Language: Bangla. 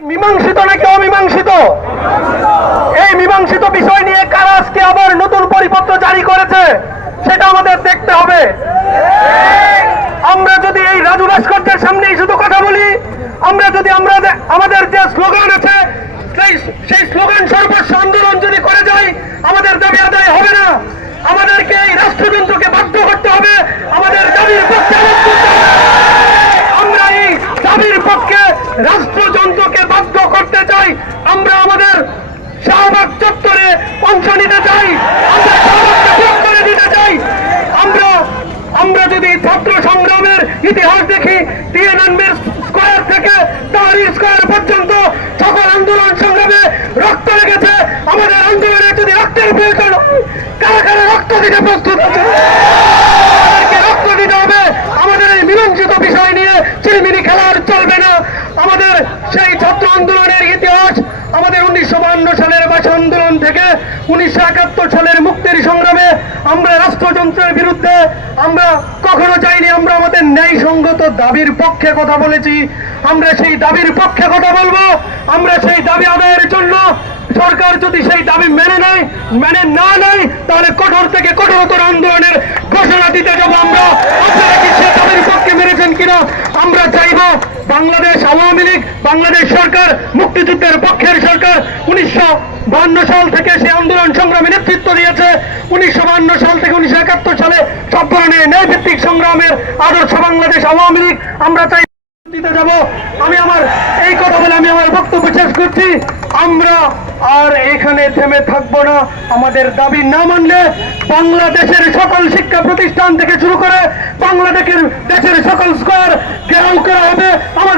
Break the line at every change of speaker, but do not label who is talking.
মীমাংসিত নাকি অমীমাংসিত? এই মীমাংসিত বিষয় নিয়ে কারা আজকে আবার নতুন পরিপত্র জারি করেছে, সেটা আমাদের দেখতে হবে। আমরা যদি এই রাজু ভাস্কর্যের সামনেই শুধু কথা বলি, আমরা যদি আমরা আমাদের যে স্লোগান আছে সেই সেই স্লোগান সর্বস্ব আন্দোলন যদি করে যাই আমাদের দাবি আদায় হবে না আমাদেরকে এই রাষ্ট্রযন্ত্রকে বাধ্য করতে হবে আমাদের দাবির পক্ষে আওয়াজ তুলতে হবে। আমরা এই দাবির পক্ষে রাষ্ট্রযন্ত্রকে বাধ্য করতে চাই আমরা আমাদের শাহবাগ চত্বরে অংশ নিতে চাই আমরা শাহবাগকে ভোগ করে দিতে চাই আমরা আমরা যদি ছাত্র সংগ্রামের ইতিহাস দেখি স্কোয়ার থেকে তাহারির স্কোয়ার পর্যন্ত সকল আন্দোলন সংগ্রামে রক্ত লেগেছে। আমাদের আন্দোলনে যদি রক্তের প্রয়োজন কারা কারা রক্ত দিতে প্রস্তুত আছে? রক্ত দিতে হবে। আমাদের এই মীমাংসিত বিষয় নিয়ে চিরমিনি খেলার চলবে না আমাদের সেই ছাত্র আন্দোলনের ইতিহাস আমাদের উনিশশো বান্ন সালের ভাষা আন্দোলন থেকে উনিশশো একাত্তর সালের মুক্তির সংগ্রামে আমরা রাষ্ট্রযন্ত্রের বিরুদ্ধে আমরা কখনো চাইনি, আমরা আমাদের ন্যায়সঙ্গত দাবির পক্ষে কথা বলেছি। আমরা সেই দাবির পক্ষে কথা বলব। আমরা সেই দাবি আদায়ের জন্য সরকার যদি সেই দাবি মেনে নেয়, মেনে না নেয়, তাহলে কঠোর থেকে কঠোরতর আন্দোলনের ঘোষণা দিতে যাব আমরা। আপনারা কি সে দাবির পক্ষে মেরেছেন কিনা আমরা চাইব বাংলাদেশ আওয়ামী লীগ, বাংলাদেশ সরকার মুক্তিযুদ্ধের পক্ষের সরকার উনিশশো বান্ন সাল থেকে সে আন্দোলন সংগ্রামে নেতৃত্ব দিয়েছে। উনিশশো সাল থেকে উনিশশো একাত্তর সালে সব ধরনের ন্যায়ভিত্তিক সংগ্রামের আদর্শ বাংলাদেশ আওয়ামী লীগ। আমরা চাই দিতে যাব। আমি আমার এই কথা বলে আমি আমার বক্তব্য শেষ করছি। আমরা আর এখানে থেমে থাকব না। আমাদের দাবি না মানলে বাংলাদেশের সকল শিক্ষা প্রতিষ্ঠান থেকে শুরু করে বাংলাদেশের দেশের সকল স্কোয়ার ঘেরাও করা হবে। আমাদের আমরা